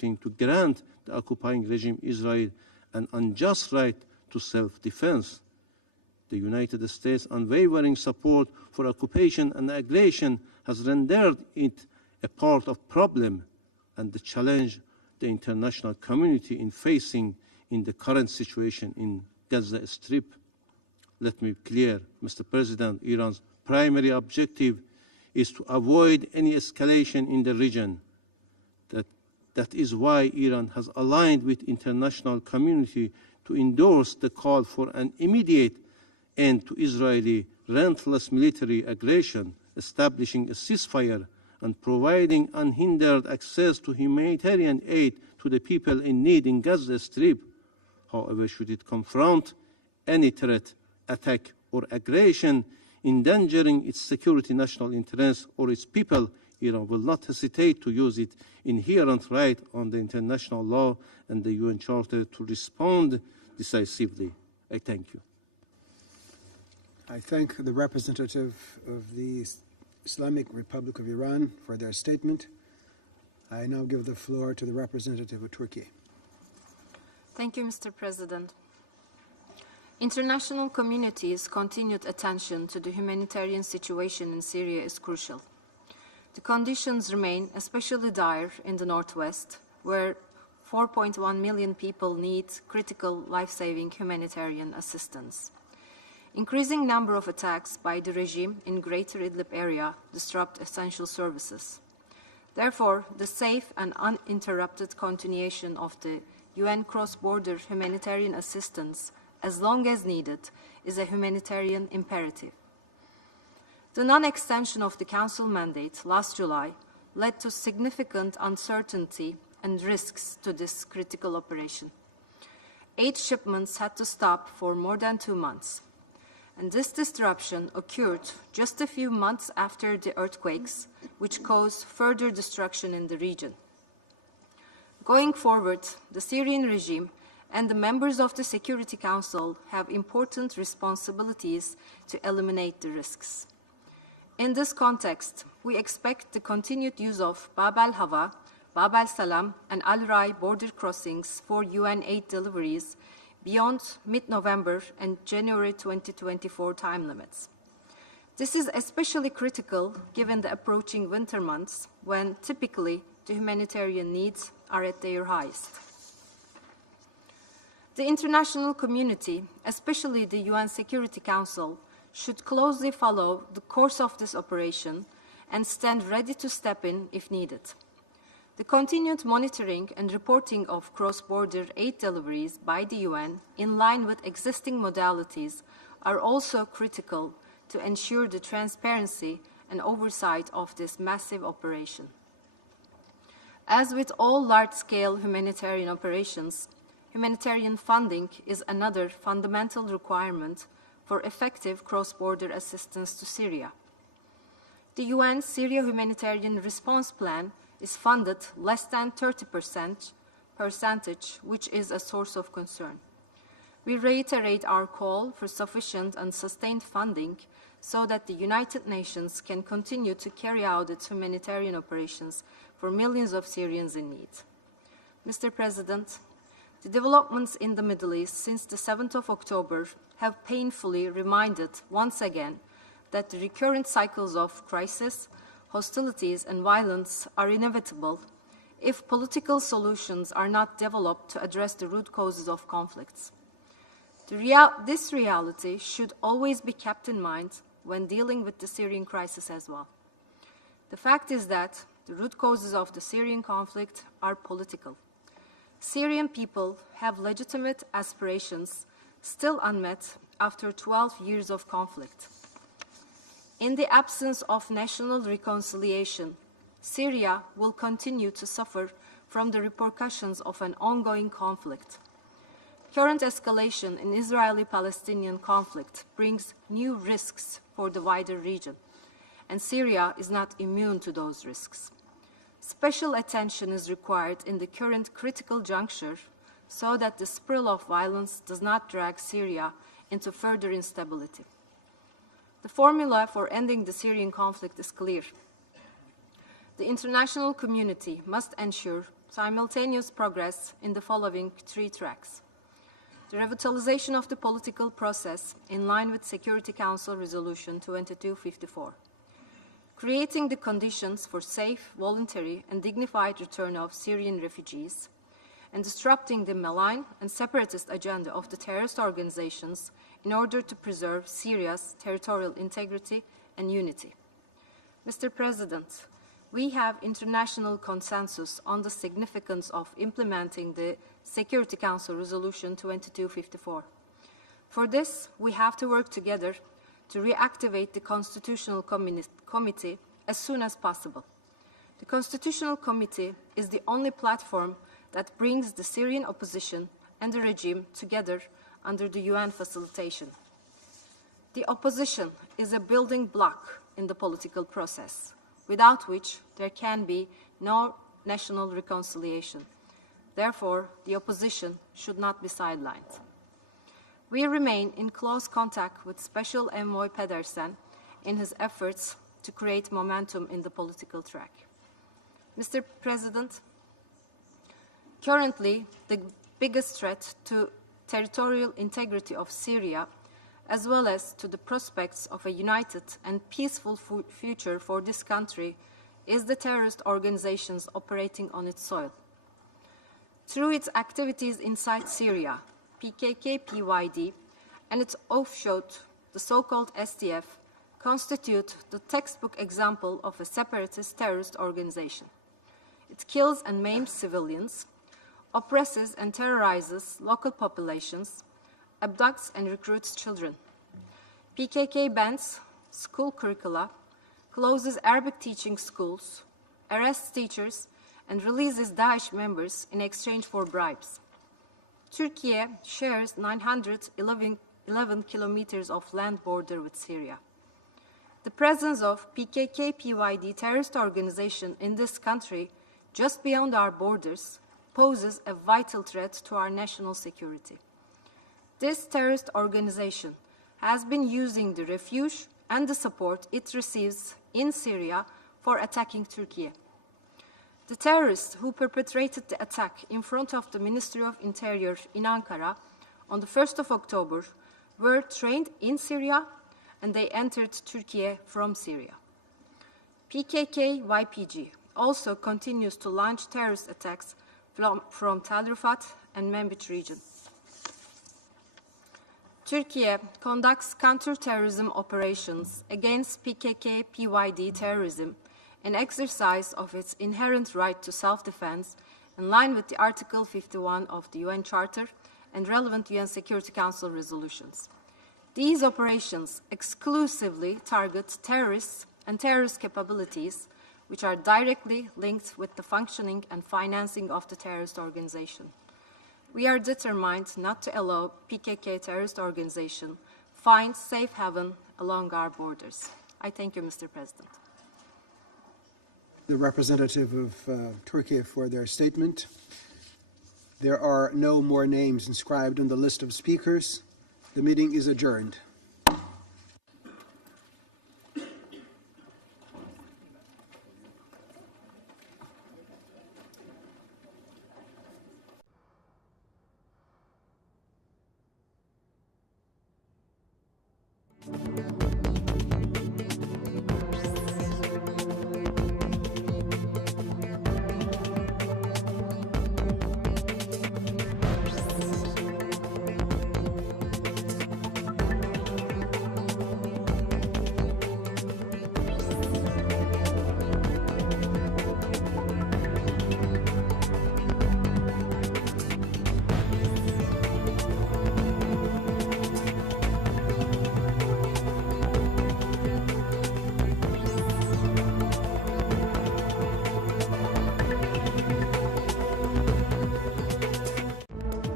to grant the occupying regime Israel an unjust right to self-defense. The United States' unwavering support for occupation and aggression has rendered it a part of the problem and the challenge the international community in facing in the current situation in Gaza Strip. Let me be clear, Mr. President, Iran's primary objective is to avoid any escalation in the region. That is why Iran has aligned with the international community to endorse the call for an immediate end to Israeli relentless military aggression, establishing a ceasefire and providing unhindered access to humanitarian aid to the people in need in Gaza Strip. However, should it confront any threat, attack, or aggression endangering its security, national interests, or its people, Iran will not hesitate to use its inherent right on the international law and the UN Charter to respond decisively. I thank you. I thank the representative of the Islamic Republic of Iran for their statement. I now give the floor to the representative of Turkey. Thank you, Mr. President. International community's continued attention to the humanitarian situation in Syria is crucial. The conditions remain especially dire in the northwest, where 4.1 million people need critical life-saving humanitarian assistance. Increasing number of attacks by the regime in Greater Idlib area disrupt essential services. Therefore, the safe and uninterrupted continuation of the UN cross-border humanitarian assistance, as long as needed, is a humanitarian imperative. The non-extension of the Council mandate last July led to significant uncertainty and risks to this critical operation. 8 shipments had to stop for more than 2 months. And this disruption occurred just a few months after the earthquakes, which caused further destruction in the region. Going forward, the Syrian regime and the members of the Security Council have important responsibilities to eliminate the risks. In this context, we expect the continued use of Bab al-Hawa, Bab al-Salam, and Al-Rai border crossings for UN aid deliveries beyond mid-November and January 2024 time limits. This is especially critical given the approaching winter months, when typically the humanitarian needs are at their highest. The international community, especially the UN Security Council, should closely follow the course of this operation and stand ready to step in if needed. The continued monitoring and reporting of cross-border aid deliveries by the UN in line with existing modalities are also critical to ensure the transparency and oversight of this massive operation. As with all large-scale humanitarian operations, humanitarian funding is another fundamental requirement for effective cross-border assistance to Syria. The UN Syria Humanitarian Response Plan is funded less than 30%, which is a source of concern. We reiterate our call for sufficient and sustained funding so that the United Nations can continue to carry out its humanitarian operations for millions of Syrians in need. Mr. President, the developments in the Middle East since the 7th of October have painfully reminded once again that the recurrent cycles of crisis, hostilities, and violence are inevitable if political solutions are not developed to address the root causes of conflicts. This reality should always be kept in mind when dealing with the Syrian crisis as well. The fact is that the root causes of the Syrian conflict are political. Syrian people have legitimate aspirations still unmet after 12 years of conflict. In the absence of national reconciliation, Syria will continue to suffer from the repercussions of an ongoing conflict. Current escalation in Israeli-Palestinian conflict brings new risks for the wider region, and Syria is not immune to those risks. Special attention is required in the current critical juncture so that the spiral of violence does not drag Syria into further instability. The formula for ending the Syrian conflict is clear. The international community must ensure simultaneous progress in the following 3 tracks. The revitalization of the political process in line with Security Council Resolution 2254. Creating the conditions for safe, voluntary, and dignified return of Syrian refugees, and disrupting the malign and separatist agenda of the terrorist organizations in order to preserve Syria's territorial integrity and unity. Mr. President, we have international consensus on the significance of implementing the Security Council Resolution 2254. For this, we have to work together to reactivate the Constitutional Committee as soon as possible. The Constitutional Committee is the only platform that brings the Syrian opposition and the regime together under the UN facilitation. The opposition is a building block in the political process, without which there can be no national reconciliation. Therefore, the opposition should not be sidelined. We remain in close contact with Special Envoy Pedersen in his efforts to create momentum in the political track. Mr. President, currently, the biggest threat to territorial integrity of Syria, as well as to the prospects of a united and peaceful future for this country, is the terrorist organizations operating on its soil. Through its activities inside Syria, PKK-PYD and its offshoot, the so-called SDF, constitute the textbook example of a separatist terrorist organization. It kills and maims civilians, oppresses and terrorizes local populations, abducts and recruits children. PKK bans school curricula, closes Arabic teaching schools, arrests teachers, and releases Daesh members in exchange for bribes. Turkey shares 911 kilometers of land border with Syria. The presence of PKK-PYD terrorist organization in this country, just beyond our borders, poses a vital threat to our national security. This terrorist organization has been using the refuge and the support it receives in Syria for attacking Turkey. The terrorists who perpetrated the attack in front of the Ministry of Interior in Ankara on the 1st of October were trained in Syria and they entered Turkey from Syria. PKK-YPG also continues to launch terrorist attacks from Tel Rifat and Manbij region. Turkey conducts counter-terrorism operations against PKK-PYD terrorism in exercise of its inherent right to self-defense in line with the Article 51 of the UN Charter and relevant UN Security Council resolutions. These operations exclusively target terrorists and terrorist capabilities which are directly linked with the functioning and financing of the terrorist organization. We are determined not to allow PKK terrorist organization find safe haven along our borders. I thank you, Mr. President. The representative of Turkey for their statement. There are no more names inscribed on the list of speakers. The meeting is adjourned.